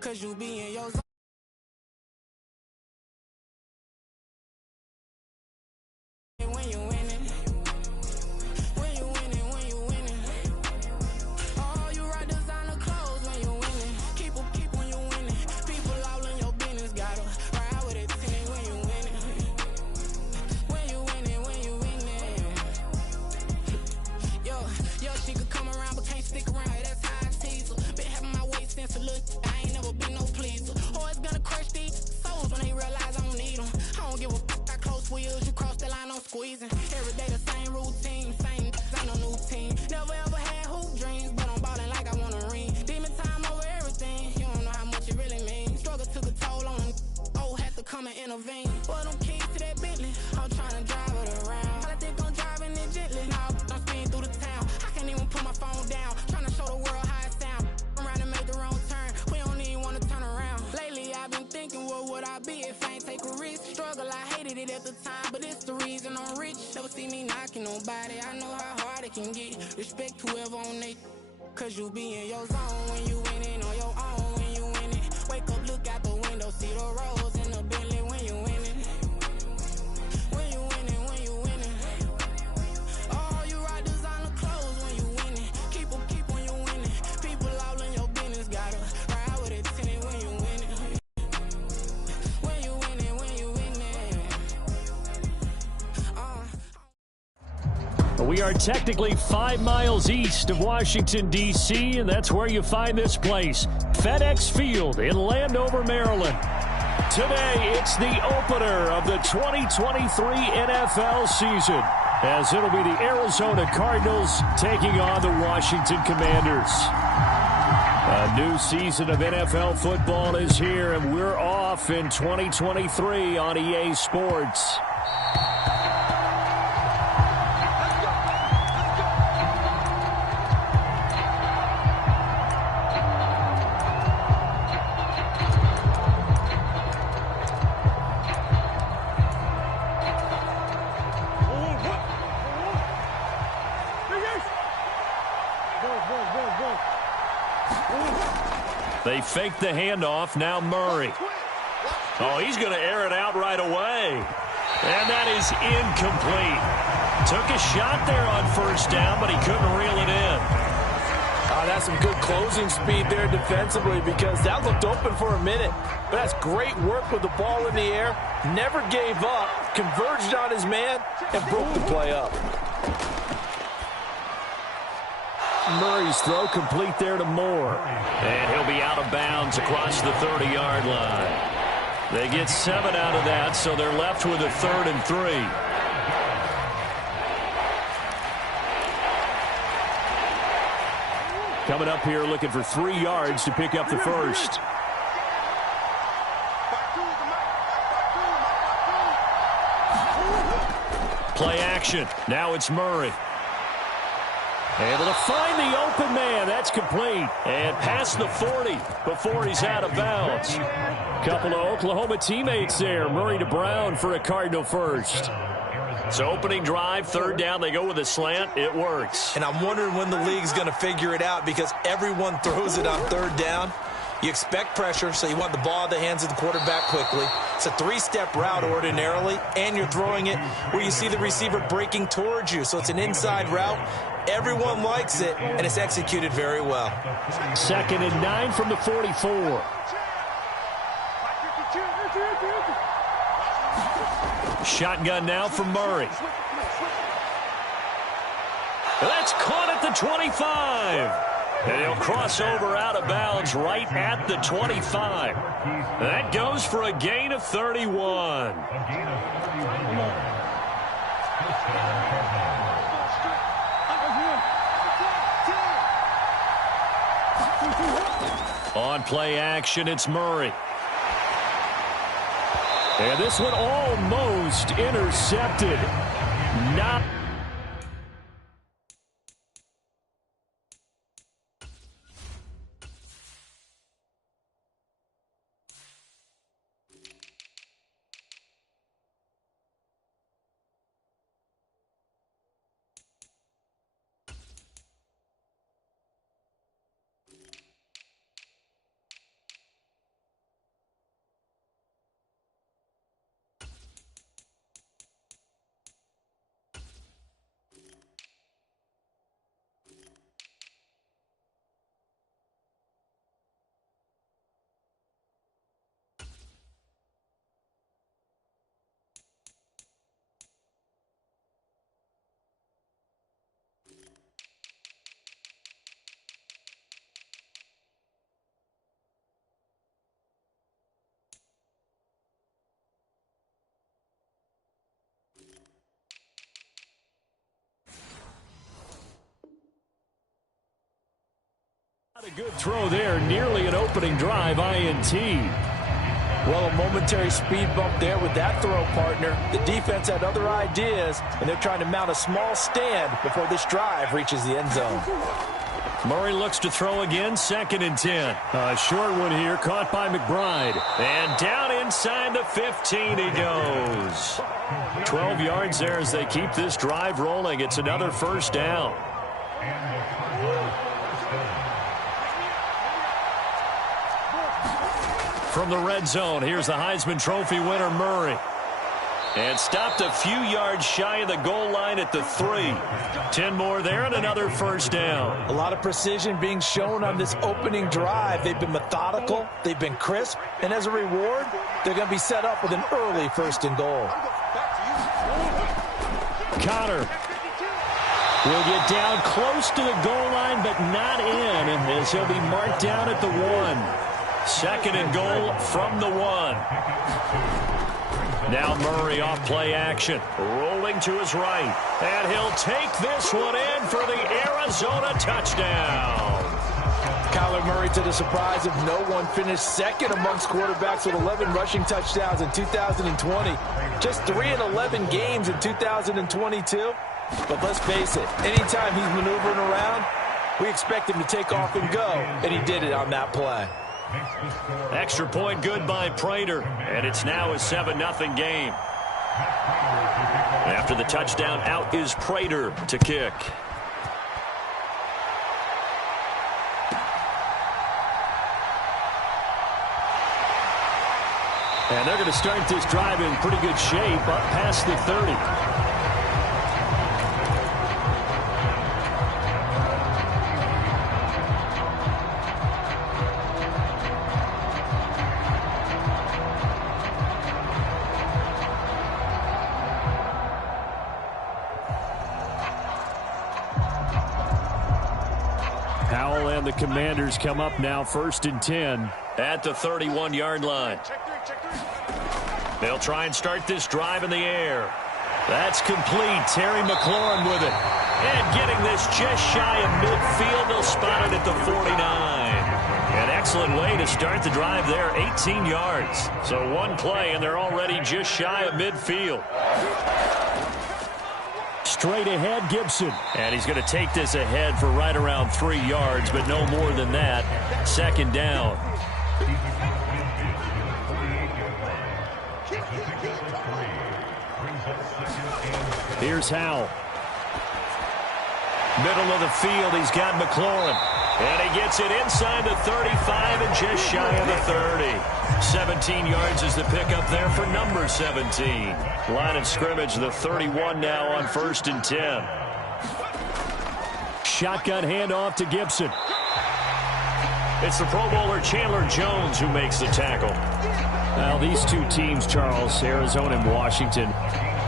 'cause you be in your zone. When you winning, when you winning, when you winning. Oh, you rock designer clothes when you winning. Keep when you winning. People all in your business, gotta ride with it when you winning. When you winning, when you winning. Yo, she could come around but can't stick around. That's how I tease her. Been having my weight since a look. I ain't never been no pleaser. Always gonna crush these souls when they realize I don't need them. I don't give a f***. I close wheels, you cross the line, I'm squeezing. Every day the same routine, same ain't no new team. Never ever had hoop dreams, but I'm ballin' like I want a ring. Demon time over everything, you don't know how much it really means. Struggle took a toll on them. Oh, had to come and intervene. Well, them keys to that Bentley, I'm tryna drive it around. I think I'm driving it gently. Now I'm speeding through the town. I can't even put my phone down. Tryna show the world how it sound. Around and make the wrong turn. We don't even wanna turn around. Lately I've been thinking, what would I be if I ain't take a risk? Struggle, I hated it at the time, but it's the reason I'm rich. Never see me knocking nobody. I know how hard it can get. Respect whoever on they, 'cause you be in your zone when you winning on your own. When you winning, wake up, look out the window, see the rose in the Bentley. When you winning, when you winning, when you winning. Oh, you rock designer clothes when you winning. Keep when you winning. People all in your business, gotta ride with it tinted when you winning. When you winning, when you winning. We are technically 5 miles east of Washington, D.C., and that's where you find this place, FedEx Field in Landover, Maryland. Today, it's the opener of the 2023 NFL season, as it'll be the Arizona Cardinals taking on the Washington Commanders. A new season of NFL football is here, and we're off in 2023 on EA Sports. They fake the handoff. Now Murray. Oh, he's going to air it out right away. And that is incomplete. Took a shot there on first down, but he couldn't reel it in. That's some good closing speed there defensively, because that looked open for a minute. But that's great work with the ball in the air. Never gave up. Converged on his man and broke the play up. Murray's throw complete there to Moore. And he'll be out of bounds across the 30-yard line. They get 7 out of that, so they're left with a 3rd and 3. Coming up here looking for 3 yards to pick up the first. Play action. Now it's Murray. Able to find the open man. That's complete. And past the 40 before he's out of bounds. Couple of Oklahoma teammates there. Murray to Brown for a Cardinal first. So opening drive, 3rd down. They go with a slant. It works. And I'm wondering when the league's going to figure it out, because everyone throws it on 3rd down. You expect pressure, so you want the ball in the hands of the quarterback quickly. It's a 3-step route ordinarily, and you're throwing it where you see the receiver breaking towards you. So it's an inside route. Everyone likes it, and it's executed very well. 2nd and 9 from the 44. Shotgun now from Murray. That's caught at the 25. And he'll cross over out of bounds right at the 25. That goes for a gain of 31. On play action, it's Murray. And this one almost intercepted. Not. A good throw there, nearly an opening drive INT. Well, a momentary speed bump there with that throw, partner. The defense had other ideas, and they're trying to mount a small stand before this drive reaches the end zone. Murray looks to throw again, 2nd and 10. A short one here, caught by McBride. And down inside the 15 he goes. 12 yards there as they keep this drive rolling. It's another first down. From the red zone, here's the Heisman Trophy winner, Murray. And stopped a few yards shy of the goal line at the 3. 10 more there and another first down. A lot of precision being shown on this opening drive. They've been methodical, they've been crisp, and as a reward, they're going to be set up with an early 1st and goal. Connor will get down close to the goal line, but not in, as he'll be marked down at the 1. 2nd and goal from the 1. Now Murray off play action, rolling to his right, and he'll take this one in for the Arizona touchdown. Kyler Murray, to the surprise of no one, finished 2nd amongst quarterbacks with 11 rushing touchdowns in 2020. Just 3 in 11 games in 2022. But let's face it, anytime he's maneuvering around, we expect him to take off and go, and he did it on that play. Extra point good by Prater, and it's now a 7-0 game. After the touchdown, out is Prater to kick. And they're going to start this drive in pretty good shape, up past the 30. The Commanders come up now, 1st and 10 at the 31-yard line. They'll try and start this drive in the air. That's complete. Terry McLaurin with it. And getting this just shy of midfield. They'll spot it at the 49. An excellent way to start the drive there, 18 yards. So one play, and they're already just shy of midfield. Straight ahead, Gibson. And he's going to take this ahead for right around 3 yards, but no more than that. 2nd down. Here's Howell. Middle of the field, he's got McLaurin. And he gets it inside the 35 and just shy of the 30. 17 yards is the pickup there for number 17. Line of scrimmage, the 31 now on 1st and 10. Shotgun handoff to Gibson. It's the Pro Bowler Chandler Jones who makes the tackle. Well, these two teams, Charles, Arizona and Washington,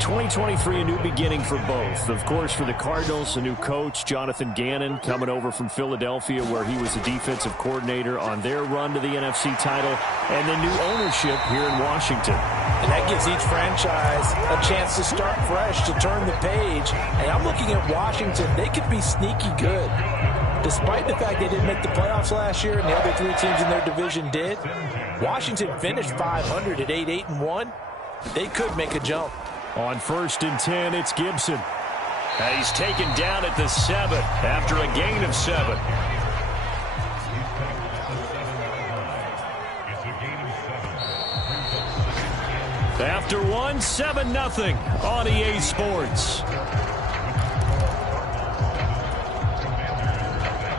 2023, a new beginning for both. Of course, for the Cardinals, a new coach, Jonathan Gannon, coming over from Philadelphia, where he was the defensive coordinator on their run to the NFC title, and then new ownership here in Washington. And that gives each franchise a chance to start fresh, to turn the page. And I'm looking at Washington. They could be sneaky good. Despite the fact they didn't make the playoffs last year and the other 3 teams in their division did, Washington finished 500 at 8-1. They could make a jump. On 1st and 10, it's Gibson. And he's taken down at the 7 after a gain of 7. After 1, 7-0 on EA Sports.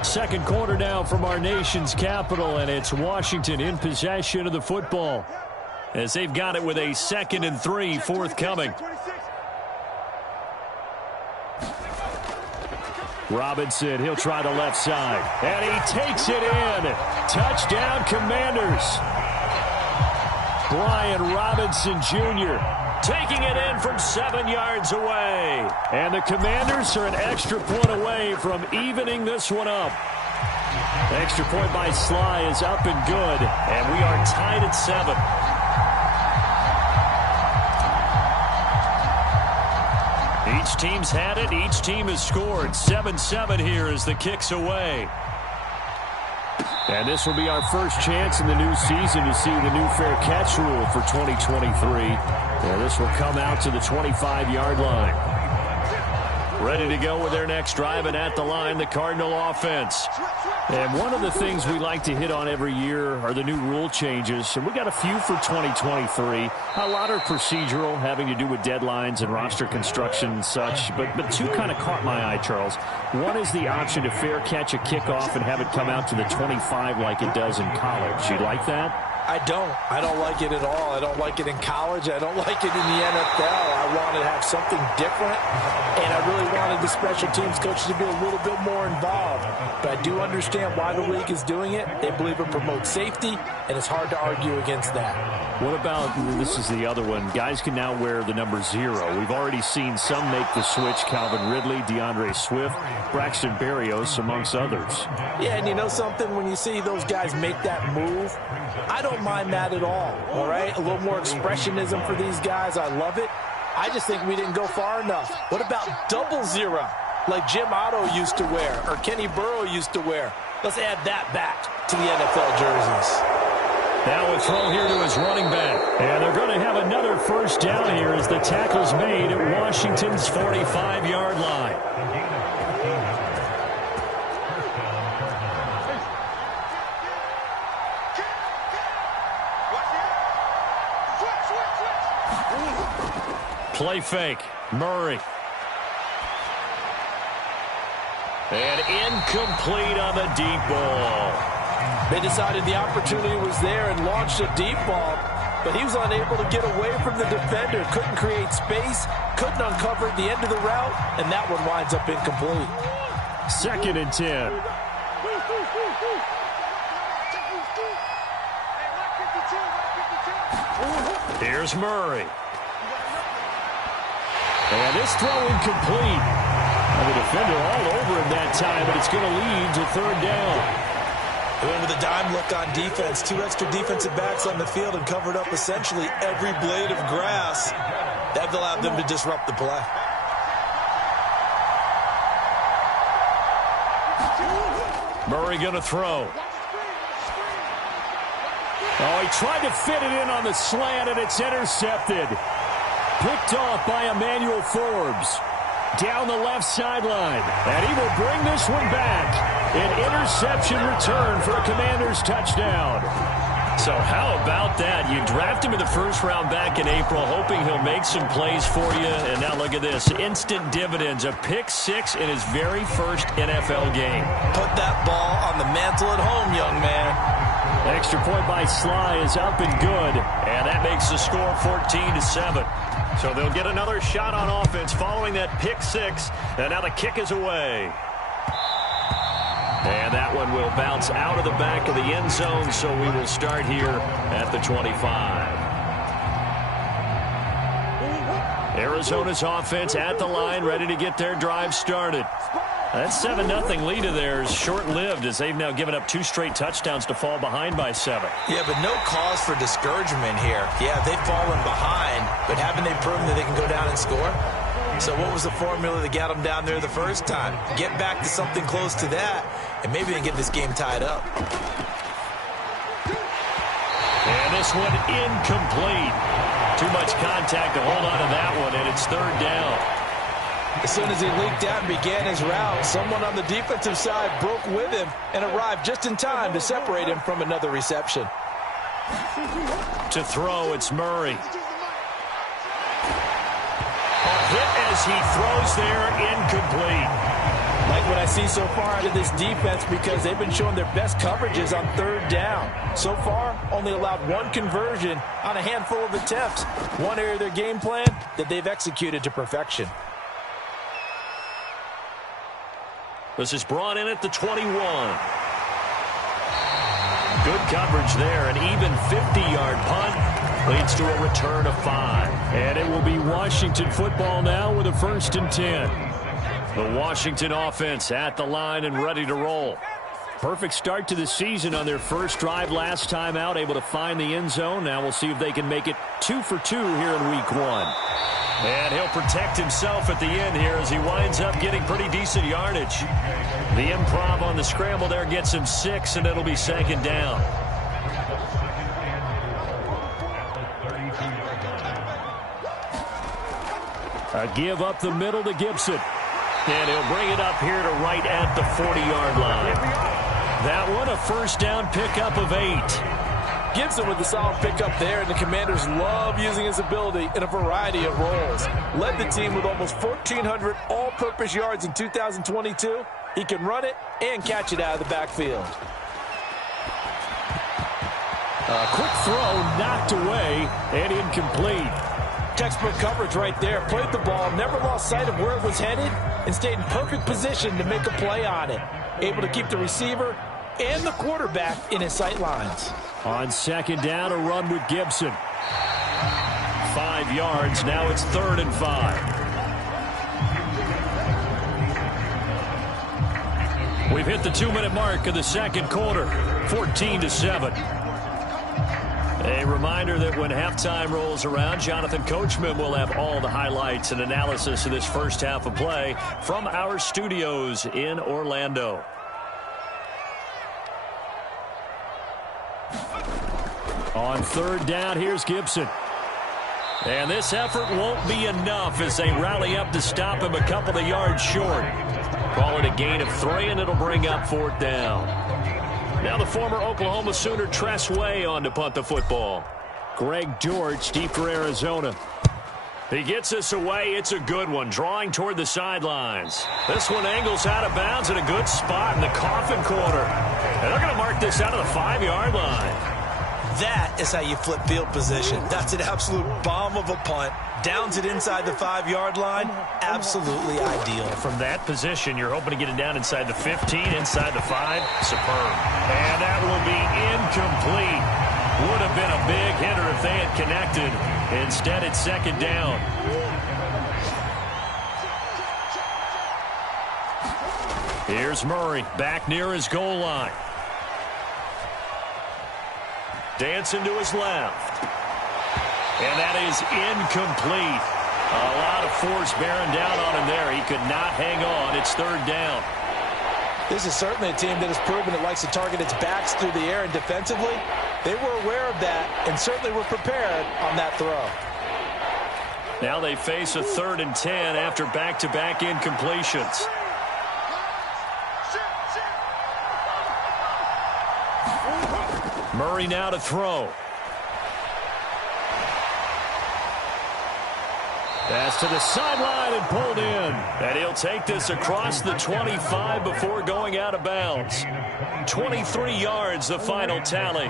Second quarter now from our nation's capital, and it's Washington in possession of the football, as they've got it with a 2nd and 3 forthcoming. Robinson, he'll try the left side, and he takes it in. Touchdown, Commanders. Brian Robinson Jr. taking it in from 7 yards away. And the Commanders are an extra point away from evening this one up. Extra point by Sly is up and good, and we are tied at 7. Each team's had it. Each team has scored. 7-7 here as the kick's away. And this will be our first chance in the new season to see the new fair catch rule for 2023. And this will come out to the 25-yard line. Ready to go with their next drive, and at the line, the Cardinal offense. And one of the things we like to hit on every year are the new rule changes. And we got a few for 2023. A lot are procedural, having to do with deadlines and roster construction and such. But two kind of caught my eye, Charles. One is the option to fair catch a kickoff and have it come out to the 25 like it does in college. You like that? I don't like it at all. I don't like it in college. I don't like it in the NFL. I wanted to have something different, and I really wanted the special teams coaches to be a little bit more involved. But I do understand why the league is doing it. They believe it promotes safety, and it's hard to argue against that. What about, this is the other one, guys can now wear the number 0. We've already seen some make the switch, Calvin Ridley, DeAndre Swift, Braxton Berrios, amongst others. Yeah, and you know something? When you see those guys make that move, I don't mind that at all right? A little more expressionism for these guys. I love it. I just think we didn't go far enough. What about double 0, like Jim Otto used to wear or Kenny Burrow used to wear? Let's add that back to the NFL jerseys. Now a throw here to his running back. And they're going to have another first down here as the tackle's made at Washington's 45-yard line. Play fake. Murray. And incomplete on the deep ball. They decided the opportunity was there and launched a deep ball, but he was unable to get away from the defender. Couldn't create space, couldn't uncover at the end of the route, and that one winds up incomplete. 2nd and 10. Here's Murray. And this throw incomplete. The defender all over him that time, but it's going to lead to 3rd down. They went with a dime look on defense. 2 extra defensive backs on the field and covered up essentially every blade of grass. That allowed them to disrupt the play. Murray going to throw. Oh, he tried to fit it in on the slant, and it's intercepted. Picked off by Emmanuel Forbes. Down the left sideline. And he will bring this one back. An interception return for a Commanders touchdown. So how about that? You draft him in the 1st round back in April, hoping he'll make some plays for you. And now look at this. Instant dividends. A pick 6 in his very first NFL game. Put that ball on the mantle at home, young man. Extra point by Sly is up and good. And that makes the score 14-7. So they'll get another shot on offense following that pick 6. And now the kick is away. And that one will bounce out of the back of the end zone. So we will start here at the 25. Arizona's offense at the line, ready to get their drive started. That 7-0 lead of theirs short-lived as they've now given up 2 straight touchdowns to fall behind by 7. Yeah, but no cause for discouragement here. Yeah, they've fallen behind, but haven't they proven that they can go down and score? So what was the formula that got them down there the first time? Get back to something close to that, and maybe they can get this game tied up. And this one incomplete. Too much contact to hold on to that one, and it's 3rd down. As soon as he leaked out and began his route, someone on the defensive side broke with him and arrived just in time to separate him from another reception. To throw, it's Murray. A hit as he throws there, incomplete. Like what I see so far out of this defense, because they've been showing their best coverages on 3rd down. So far, only allowed 1 conversion on a handful of attempts. One area of their game plan that they've executed to perfection. This is brought in at the 21. Good coverage there. An even 50-yard punt leads to a return of 5. And it will be Washington football now with a 1st and 10. The Washington offense at the line and ready to roll. Perfect start to the season on their first drive last time out, able to find the end zone. Now we'll see if they can make it 2 for 2 here in week 1. And he'll protect himself at the end here as he winds up getting pretty decent yardage. The improv on the scramble there gets him 6, and it'll be 2nd down. A give up the middle to Gibson. And he'll bring it up here to right at the 40-yard line. That one, a first down pickup of 8. Gibson with the solid pickup there, and the Commanders love using his ability in a variety of roles. Led the team with almost 1,400 all-purpose yards in 2022. He can run it and catch it out of the backfield. A quick throw knocked away and incomplete. Textbook coverage right there. Played the ball, never lost sight of where it was headed, and stayed in perfect position to make a play on it. Able to keep the receiver and the quarterback in his sight lines. On 2nd down, a run with Gibson. 5 yards. Now it's 3rd and 5. We've hit the 2-minute mark of the second quarter. 14-7. A reminder that when halftime rolls around, Jonathan Coachman will have all the highlights and analysis of this first half of play from our studios in Orlando. On 3rd down, here's Gibson. And this effort won't be enough as they rally up to stop him a couple of yards short. Call it a gain of 3, and it'll bring up 4th down. Now the former Oklahoma Sooner Tress Way on to punt the football. Greg George deep for Arizona. He gets us away. It's a good one, drawing toward the sidelines. This one angles out of bounds in a good spot in the coffin corner. And they're going to mark this out of the 5-yard line. That is how you flip field position. That's an absolute bomb of a punt. Downs it inside the 5-yard line. Absolutely ideal. From that position, you're hoping to get it down inside the 15, inside the 5. Superb. And that will be incomplete. Would have been a big hitter if they had connected. Instead, it's 2nd down. Here's Murray back near his goal line. Dancing to his left. And that is incomplete. A lot of force bearing down on him there. He could not hang on. It's 3rd down. This is certainly a team that has proven it likes to target its backs through the air, and defensively, they were aware of that and certainly were prepared on that throw. Now they face a 3rd and 10 after back-to-back incompletions. Murray now to throw. Pass to the sideline and pulled in. And he'll take this across the 25 before going out of bounds. 23 yards, the final tally.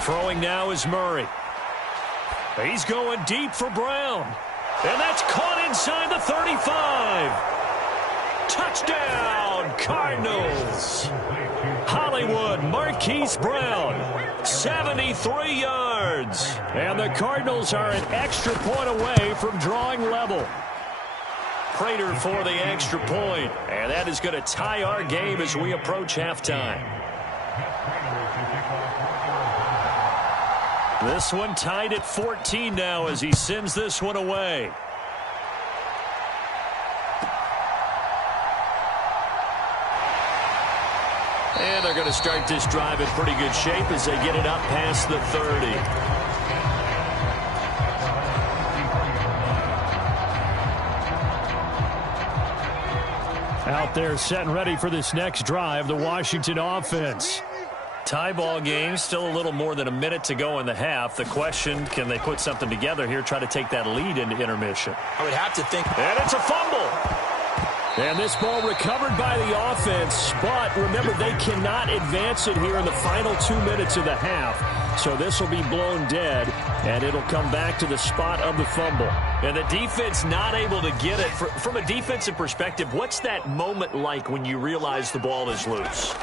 Throwing now is Murray. He's going deep for Brown. And that's caught inside the 35. Touchdown, Cardinals. Hollywood Marquise Brown, 73 yards. And the Cardinals are an extra point away from drawing level. Prater for the extra point. And that is going to tie our game as we approach halftime. This one tied at 14 now as he sends this one away. And they're going to start this drive in pretty good shape as they get it up past the 30. Out there set and ready for this next drive, the Washington offense. Tie ball game, still a little more than a minute to go in the half. The question, can they put something together here, try to take that lead into intermission? I would have to think. And it's a fumble. And this ball recovered by the offense, but remember, they cannot advance it here in the final 2 minutes of the half. So this will be blown dead, and it'll come back to the spot of the fumble. And the defense not able to get it. From a defensive perspective, what's that moment like when you realize the ball is loose?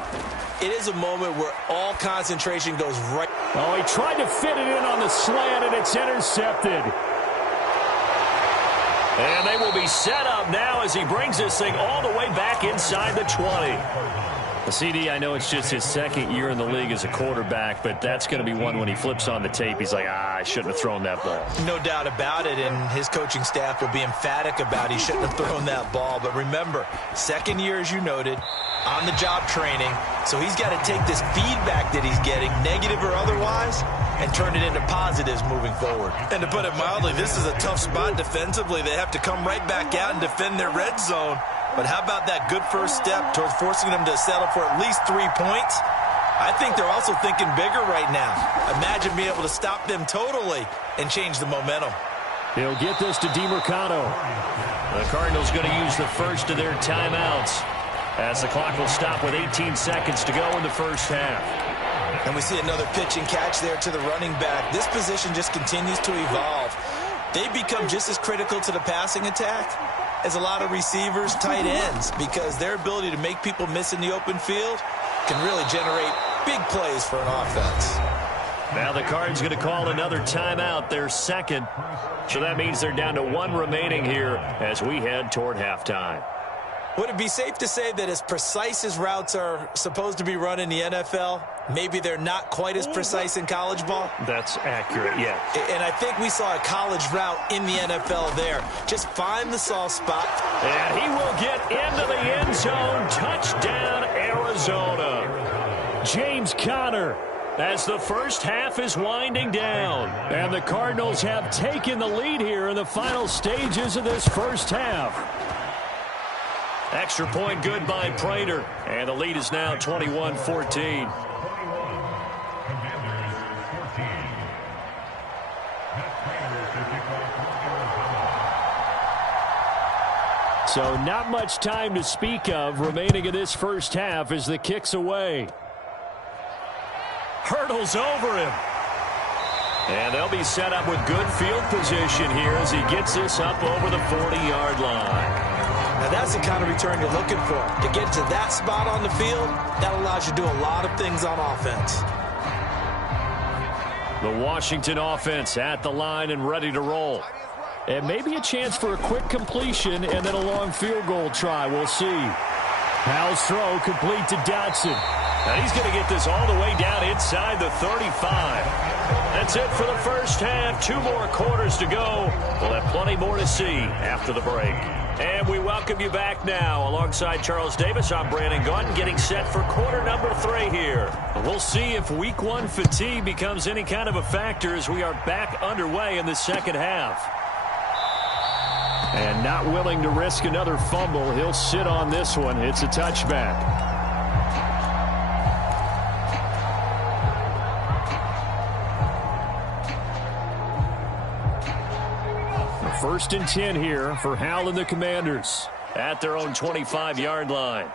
It is a moment where all concentration goes right. Oh, he tried to fit it in on the slant, and it's intercepted. And they will be set up now as he brings this thing all the way back inside the 20. CD, I know it's just his second year in the league as a quarterback, but that's going to be one when he flips on the tape. He's like, I shouldn't have thrown that ball. No doubt about it, and his coaching staff will be emphatic about he shouldn't have thrown that ball. But remember, second year, as you noted, on-the-job training, so he's got to take this feedback that he's getting, negative or otherwise, and turn it into positives moving forward. And to put it mildly, this is a tough spot defensively. They have to come right back out and defend their red zone. But how about that good first step towards forcing them to settle for at least 3 points? I think they're also thinking bigger right now. Imagine being able to stop them totally and change the momentum. He'll get this to DeMercado. The Cardinals going to use the first of their timeouts as the clock will stop with 18 seconds to go in the first half. And we see another pitch and catch there to the running back. This position just continues to evolve. They become just as critical to the passing attack as a lot of receivers, tight ends, because their ability to make people miss in the open field can really generate big plays for an offense. Now the Cards going to call another timeout, their second. So that means they're down to 1 remaining here as we head toward halftime. Would it be safe to say that as precise as routes are supposed to be run in the NFL, maybe they're not quite as precise in college ball? That's accurate, yeah. And I think we saw a college route in the NFL there. Just find the soft spot. And he will get into the end zone. Touchdown, Arizona. James Conner, as the first half is winding down. And the Cardinals have taken the lead here in the final stages of this first half. Extra point good by Prater. And the lead is now 21-14. So not much time to speak of remaining in this first half as the kick's away. Hurdles over him. And they'll be set up with good field position here as he gets this up over the 40-yard line. Now that's the kind of return you're looking for. To get to that spot on the field, that allows you to do a lot of things on offense. The Washington offense at the line and ready to roll. And maybe a chance for a quick completion and then a long field goal try. We'll see. Powell's throw complete to Dotson. And he's going to get this all the way down inside the 35. That's it for the first half. 2 more quarters to go. We'll have plenty more to see after the break. And we welcome you back now. Alongside Charles Davis, I'm Brandon Gaudin, getting set for quarter number 3 here. We'll see if week 1 fatigue becomes any kind of a factor as we are back underway in the second half. And not willing to risk another fumble, he'll sit on this one. It's a touchback. First and 10 here for Howell and the Commanders at their own 25-yard line.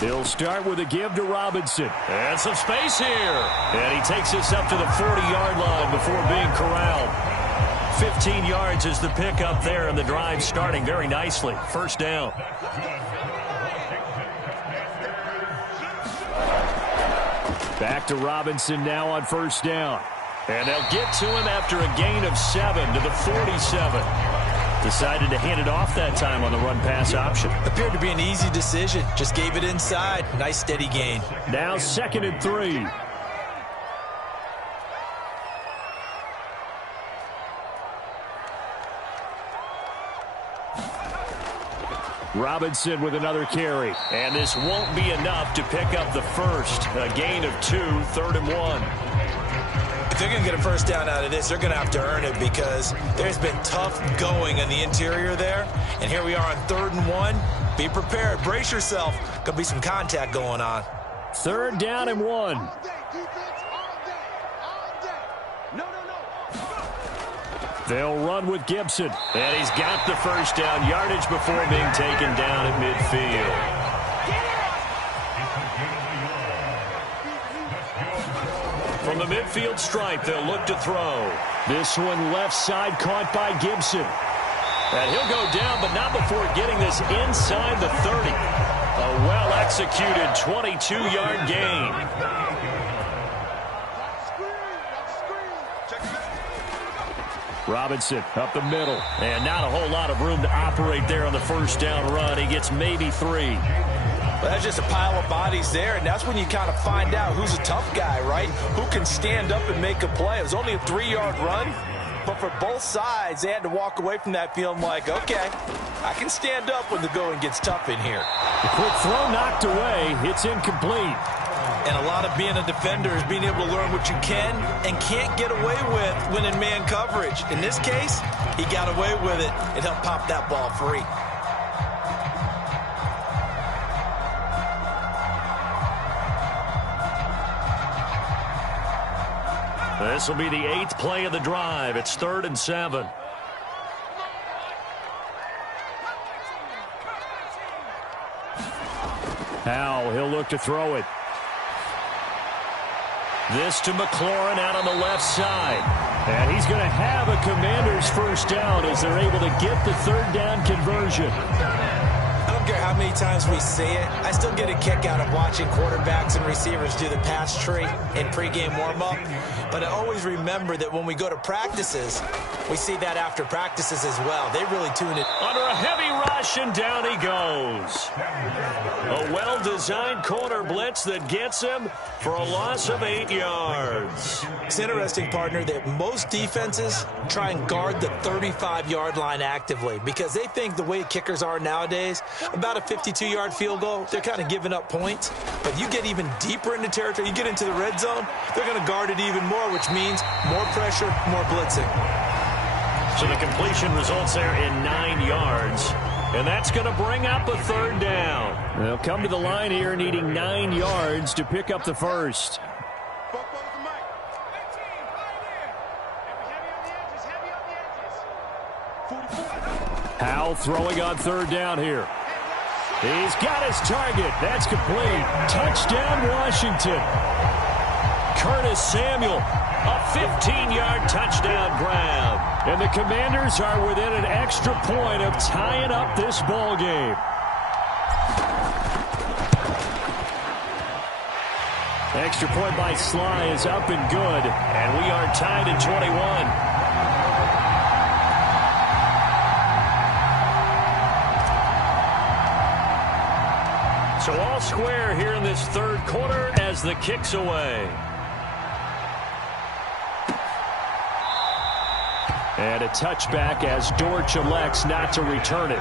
He'll start with a give to Robinson. And some space here. And he takes this up to the 40-yard line before being corralled. 15 yards is the pickup there, and the drive starting very nicely. First down. Back to Robinson now on first down. And they'll get to him after a gain of 7 to the 47. Decided to hand it off that time on the run-pass option. Appeared to be an easy decision. Just gave it inside. Nice steady gain. Now 2nd and 3. Robinson with another carry. And this won't be enough to pick up the first. A gain of 2, 3rd and 1. If they're going to get a first down out of this, they're going to have to earn it because there's been tough going in the interior there. And here we are on 3rd and 1. Be prepared. Brace yourself. Could be some contact going on. 3rd down and 1. They'll run with Gibson. And he's got the first down yardage before being taken down at midfield. From the midfield stripe, they'll look to throw. This one left side caught by Gibson. And he'll go down, but not before getting this inside the 30. A executed 22-yard gain. Robinson up the middle. And not a whole lot of room to operate there on the first down run. He gets maybe 3. Well, that's just a pile of bodies there, and that's when you kind of find out who's a tough guy, right? Who can stand up and make a play. It was only a 3-yard run, but for both sides, they had to walk away from that feeling like, okay, I can stand up when the going gets tough in here. The quick throw knocked away. It's incomplete. And a lot of being a defender is being able to learn what you can and can't get away with when in man coverage. In this case, he got away with it and helped pop that ball free. This will be the 8th play of the drive. It's 3rd and 7. Now he'll look to throw it. This to McLaurin out on the left side. And he's going to have a Commanders first down as they're able to get the 3rd down conversion. I don't care how many times we see it. I still get a kick out of watching quarterbacks and receivers do the pass tree in pregame warm-up. But I always remember that when we go to practices, we see that after practices as well. They really tune it. Under a heavy rush, and down he goes. A well-designed corner blitz that gets him for a loss of 8 yards. It's interesting, partner, that most defenses try and guard the 35-yard line actively because they think the way kickers are nowadays, about a 52-yard field goal, they're kind of giving up points. But you get even deeper into territory, you get into the red zone, they're going to guard it even more, which means more pressure, more blitzing. So the completion results there in 9 yards. And that's going to bring up a 3rd down. They'll come to the line here needing 9 yards to pick up the first. Howell throwing on 3rd down here. He's got his target. That's complete. Touchdown, Washington. Curtis Samuel, a 15-yard touchdown grab. And the Commanders are within an extra point of tying up this ball game. Extra point by Sly is up and good. And we are tied at 21. So all square here in this 3rd quarter as the kick's away. And a touchback as Dortch elects not to return it.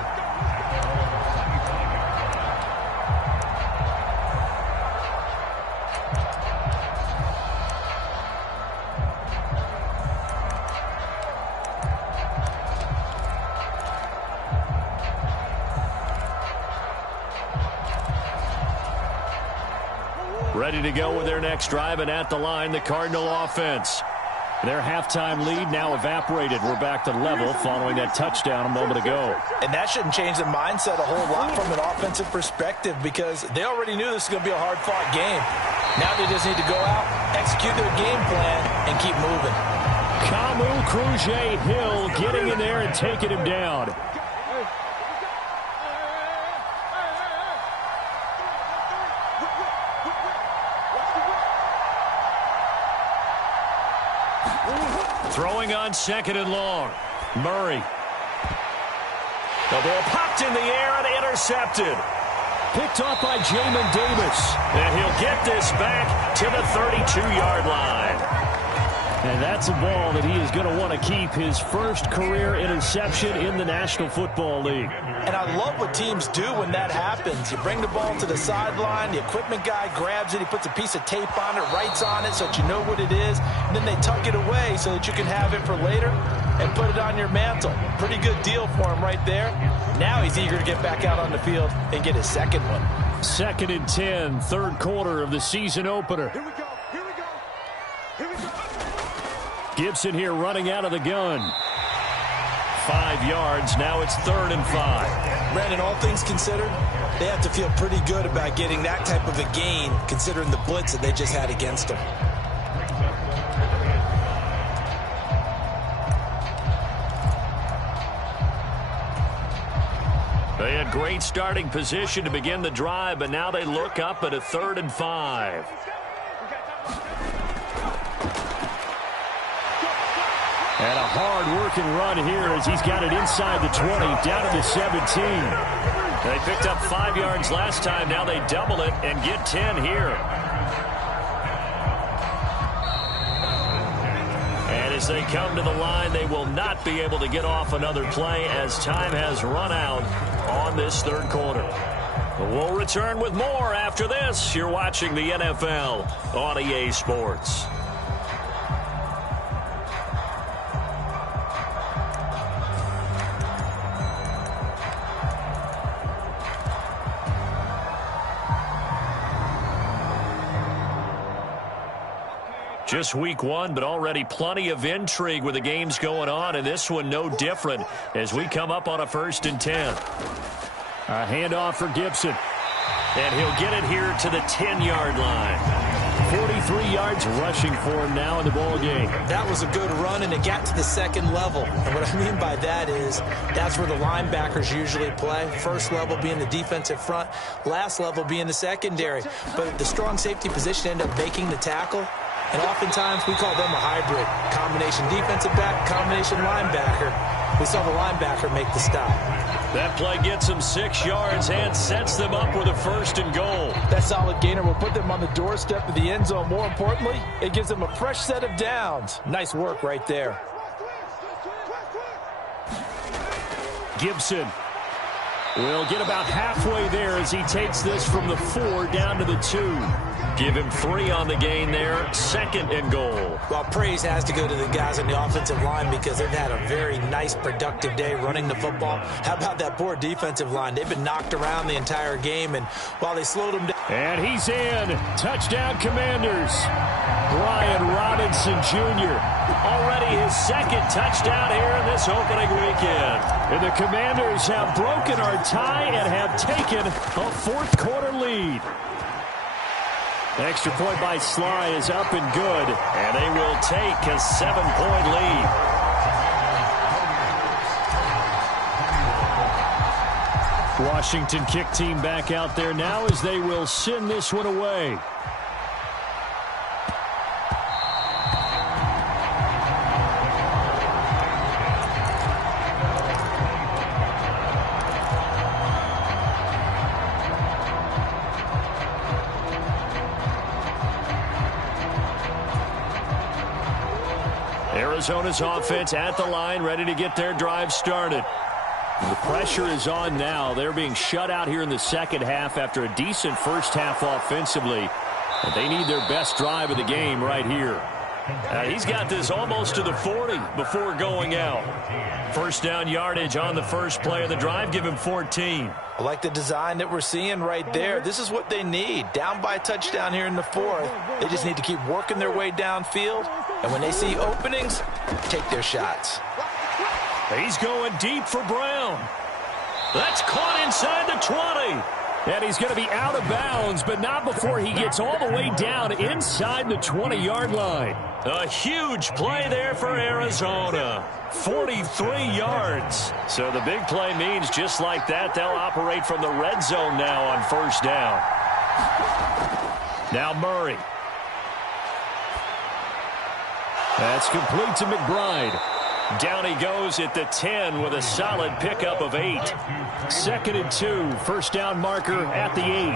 Ready to go with their next drive, and at the line, the Cardinal offense. Their halftime lead now evaporated. We're back to level following that touchdown a moment ago. And that shouldn't change the mindset a whole lot from an offensive perspective because they already knew this was going to be a hard-fought game. Now they just need to go out, execute their game plan, and keep moving. Kamu Krujay-Hill getting in there and taking him down. Throwing on 2nd and long. Murray. The ball popped in the air and intercepted. Picked off by Jamin Davis. And he'll get this back to the 32-yard line. And that's a ball that he is going to want to keep, his first career interception in the National Football League. And I love what teams do when that happens. You bring the ball to the sideline, the equipment guy grabs it, he puts a piece of tape on it, writes on it so that you know what it is, and then they tuck it away so that you can have it for later and put it on your mantle. Pretty good deal for him right there. Now he's eager to get back out on the field and get his second one. 2nd and 10, 3rd quarter of the season opener. Here we go, here we go, here we go. Gibson here running out of the gun. 5 yards. Now it's 3rd and 5. Brandon, all things considered, they have to feel pretty good about getting that type of a gain considering the blitz that they just had against them. They had great starting position to begin the drive, but now they look up at a 3rd and 5. And a hard-working run here as he's got it inside the 20, down to the 17. They picked up 5 yards last time. Now they double it and get 10 here. And as they come to the line, they will not be able to get off another play as time has run out on this 3rd quarter. We'll return with more after this. You're watching the NFL on EA Sports. Just week 1, but already plenty of intrigue with the games going on, and this one no different as we come up on a 1st and 10. A handoff for Gibson, and he'll get it here to the 10-yard line. 43 yards rushing for him now in the ball game. That was a good run, and it got to the 2nd level. And what I mean by that is that's where the linebackers usually play. First level being the defensive front, last level being the secondary. But the strong safety position ended up making the tackle. And oftentimes we call them a hybrid. Combination defensive back, combination linebacker. We saw the linebacker make the stop. That play gets them 6 yards and sets them up with a 1st and goal. That solid gainer will put them on the doorstep of the end zone. More importantly, it gives them a fresh set of downs. Nice work right there. Gibson will get about halfway there as he takes this from the 4 down to the 2. Give him 3 on the gain there. 2nd and goal. Well, praise has to go to the guys on the offensive line because they've had a very nice, productive day running the football. How about that poor defensive line? They've been knocked around the entire game, and while they slowed them down. And he's in. Touchdown, Commanders. Brian Robinson Jr. Already his 2nd touchdown here in this opening weekend. And the Commanders have broken our tie and have taken a 4th quarter lead. Extra point by Sly is up and good, and they will take a 7-point lead. Washington kick team back out there now as they will send this one away. Arizona's offense at the line, ready to get their drive started. The pressure is on now. They're being shut out here in the 2nd half after a decent first half offensively. And they need their best drive of the game right here. He's got this almost to the 40 before going out. 1st down yardage on the first play of the drive. Give him 14. I like the design that we're seeing right there. This is what they need. Down by a touchdown here in the 4th. They just need to keep working their way downfield. And when they see openings, take their shots. He's going deep for Brown. That's caught inside the 20. And he's going to be out of bounds, but not before he gets all the way down inside the 20-yard line. A huge play there for Arizona. 43 yards. So the big play means just like that, they'll operate from the red zone now on 1st down. Now Murray. That's complete to McBride. Down he goes at the 10 with a solid pickup of 8. 2nd and 2. 1st down marker at the 8.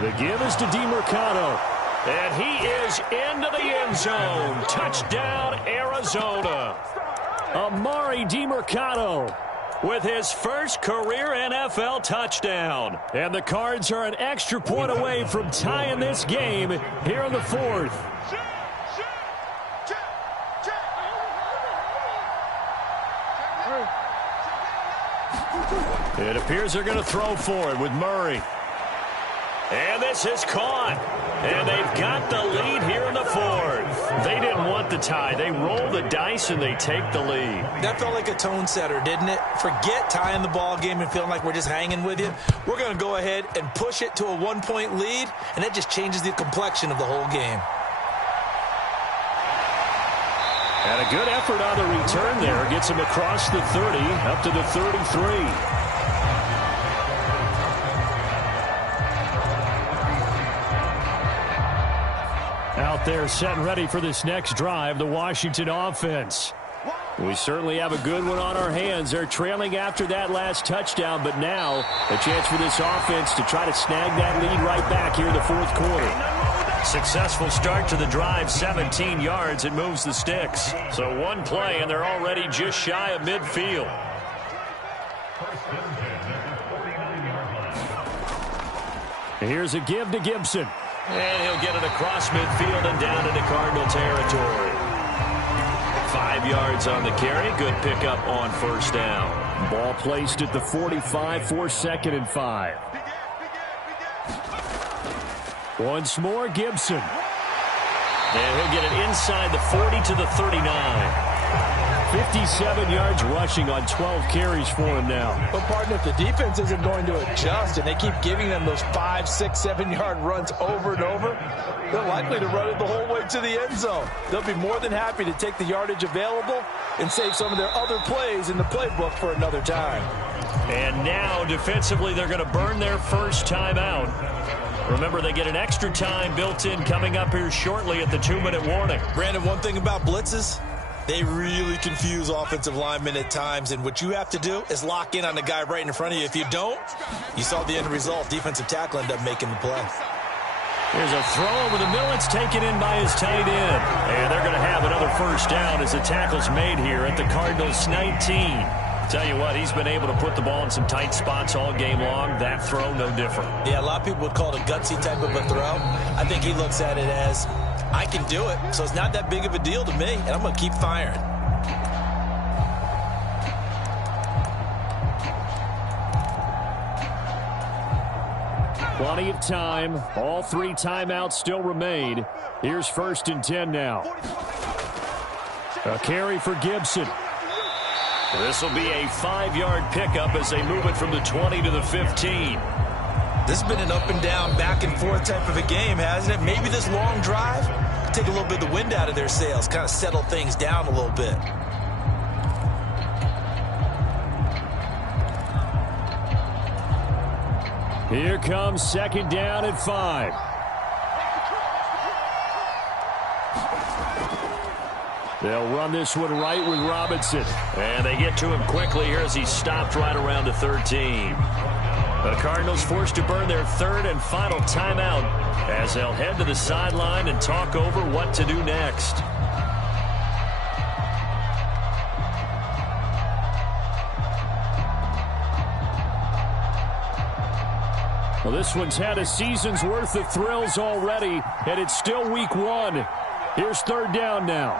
The give is to DeMercado. And he is into the end zone. Touchdown, Arizona. Amari DeMercado with his first career NFL touchdown. And the Cards are an extra point away from tying this game here in the 4th. It appears they're going to throw for it with Murray. And this is caught. And they've got the lead here in the 4th. They didn't want the tie. They roll the dice and they take the lead. That felt like a tone setter, didn't it? Forget tying the ball game and feeling like we're just hanging with you. We're going to go ahead and push it to a 1-point lead, and that just changes the complexion of the whole game. And a good effort on the return there. Gets him across the 30, up to the 33. Out there set and ready for this next drive, the Washington offense. We certainly have a good one on our hands. They're trailing after that last touchdown, but now a chance for this offense to try to snag that lead right back here in the fourth quarter. Successful start to the drive, 17 yards. It moves the sticks. So one play, and they're already just shy of midfield. Here's a give to Gibson. And he'll get it across midfield and down into Cardinal territory. 5 yards on the carry. Good pickup on first down. Ball placed at the 45 for 2nd and 5. Once more, Gibson. And he'll get it inside the 40 to the 39. 57 yards rushing on 12 carries for him now. But, partner, if the defense isn't going to adjust and they keep giving them those 5, 6, 7-yard runs over and over, they're likely to run it the whole way to the end zone. They'll be more than happy to take the yardage available and save some of their other plays in the playbook for another time. And now, defensively, they're going to burn their first timeout. Remember, they get an extra time built in coming up here shortly at the 2-minute warning. Brandon, one thing about blitzes, they really confuse offensive linemen at times, and what you have to do is lock in on the guy right in front of you. If you don't, you saw the end result. Defensive tackle ended up making the play. Here's a throw over the middle. It's taken in by his tight end. And they're going to have another first down as the tackle's made here at the Cardinals' 19. Tell you what, he's been able to put the ball in some tight spots all game long. That throw, no different. Yeah, a lot of people would call it a gutsy type of a throw. I think he looks at it as, I can do it, so it's not that big of a deal to me, and I'm going to keep firing. Plenty of time. All 3 timeouts still remain. Here's 1st and 10 now. A carry for Gibson. This will be a 5-yard pickup as they move it from the 20 to the 15. This has been an up and down, back and forth type of a game, hasn't it? Maybe this long drive take a little bit of the wind out of their sails, kind of settle things down a little bit. Here comes 2nd down and 5. They'll run this one right with Robinson. And they get to him quickly here as he stopped right around the 13. The Cardinals forced to burn their 3rd and final timeout as they'll head to the sideline and talk over what to do next. Well, this one's had a season's worth of thrills already, and it's still week 1. Here's 3rd down now.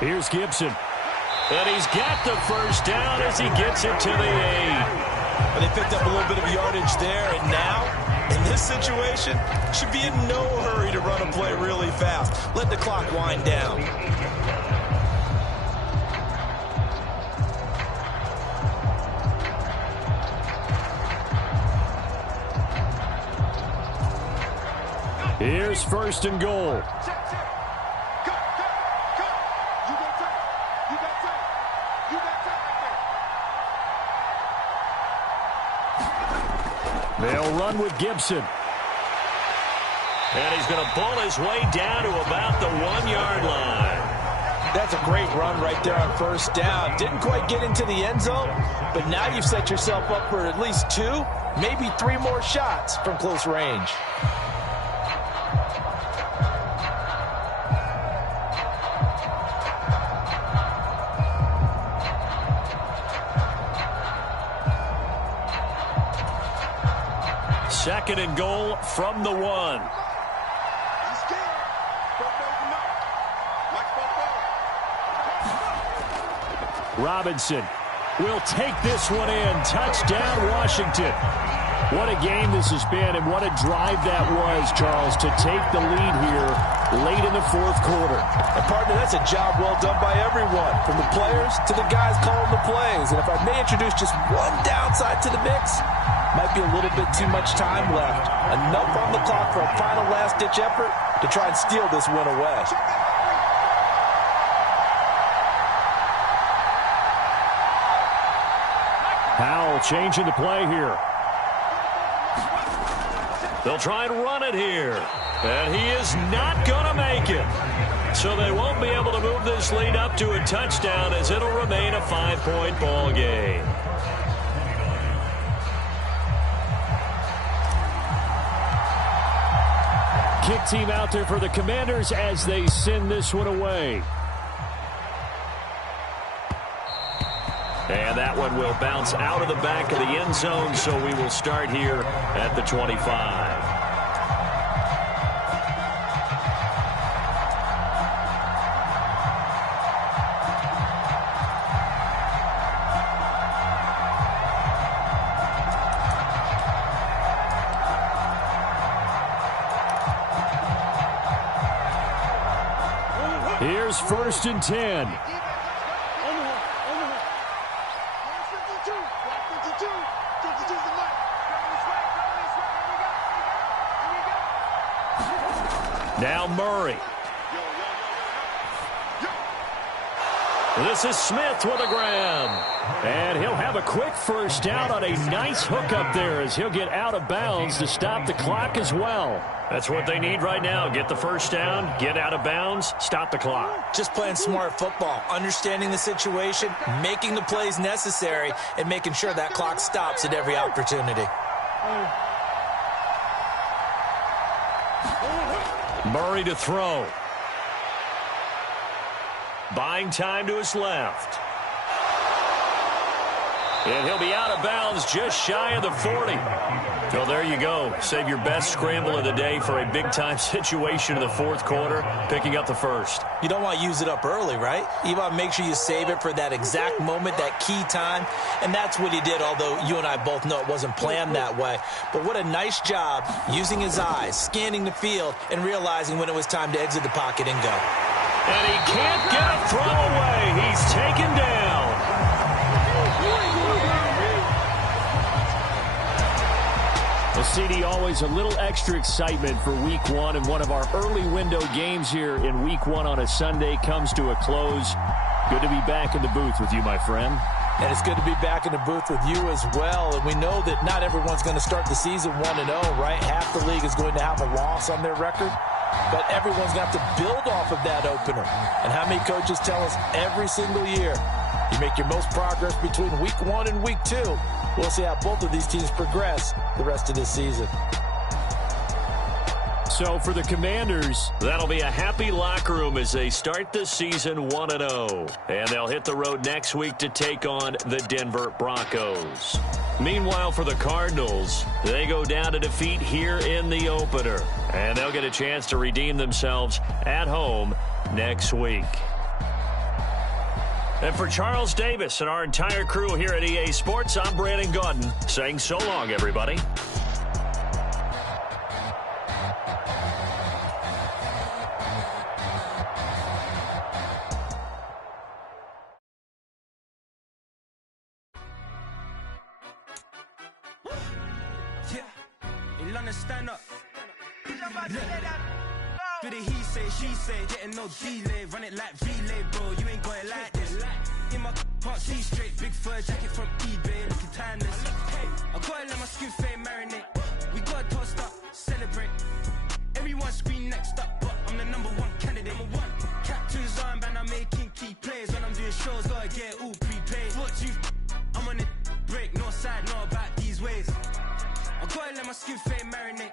Here's Gibson. And he's got the first down as he gets it to the 8. But they picked up a little bit of yardage there, and now, in this situation, should be in no hurry to run a play really fast. Let the clock wind down. Here's 1st and goal. They'll run with Gibson. And he's going to pull his way down to about the 1-yard line. That's a great run right there on first down. Didn't quite get into the end zone, but now you've set yourself up for at least 2, maybe 3 more shots from close range. Second and goal from the 1. Robinson will take this one in. Touchdown, Washington. What a game this has been, and what a drive that was, Charles, to take the lead here late in the fourth quarter. And, partner, that's a job well done by everyone, from the players to the guys calling the plays. And if I may introduce just one downside to the mix, Might be a little bit too much time left. Enough on the clock for a final last-ditch effort to try and steal this win away. Powell changing the play here. They'll try and run it here. And he is not going to make it. So they won't be able to move this lead up to a touchdown as it'll remain a 5-point ball game. Kick team out there for the Commanders as they send this one away. And that one will bounce out of the back of the end zone, so we will start here at the 25. Here's 1st and 10. Now Murray. This is Smith with a grab. And he'll have a quick first down on a nice hook up there as he'll get out of bounds to stop the clock as well. That's what they need right now. Get the first down, get out of bounds, stop the clock. Just playing smart football, understanding the situation, making the plays necessary, and making sure that clock stops at every opportunity. Murray to throw. Buying time to his left. And he'll be out of bounds just shy of the 40. Well, there you go. Save your best scramble of the day for a big-time situation in the 4th quarter, picking up the first. You don't want to use it up early, right? You want to make sure you save it for that exact moment, that key time. And that's what he did, although you and I both know it wasn't planned that way. But what a nice job using his eyes, scanning the field, and realizing when it was time to exit the pocket and go. And he can't get a throw away. He's taken down. Well, CD, always a little extra excitement for Week 1, and one of our early window games here in Week 1 on a Sunday comes to a close. Good to be back in the booth with you, my friend. And it's good to be back in the booth with you as well. And we know that not everyone's going to start the season 1-0, right? Half the league is going to have a loss on their record. But everyone's going to have to build off of that opener. And how many coaches tell us every single year, you make your most progress between Week 1 and Week 2. We'll see how both of these teams progress the rest of this season. So for the Commanders, that'll be a happy locker room as they start the season 1-0. And they'll hit the road next week to take on the Denver Broncos. Meanwhile, for the Cardinals, they go down to defeat here in the opener. And they'll get a chance to redeem themselves at home next week. And for Charles Davis and our entire crew here at EA Sports, I'm Brandon Gaudin saying so long, everybody. Stand up. Do the he say, she say, getting no delay, run it like relay, bro. You ain't got it like this. In my can't see straight, big fur jacket from eBay, looking timeless. I gotta let my skin fade marinate. We gotta toast up, celebrate. Everyone scream next up, but I'm the #1 candidate. Captain's armband, I'm making key plays. When I'm doing shows, gotta get all prepaid. What you? I'm on it, break, no side, know about these ways. I gotta let my skin fade marinate.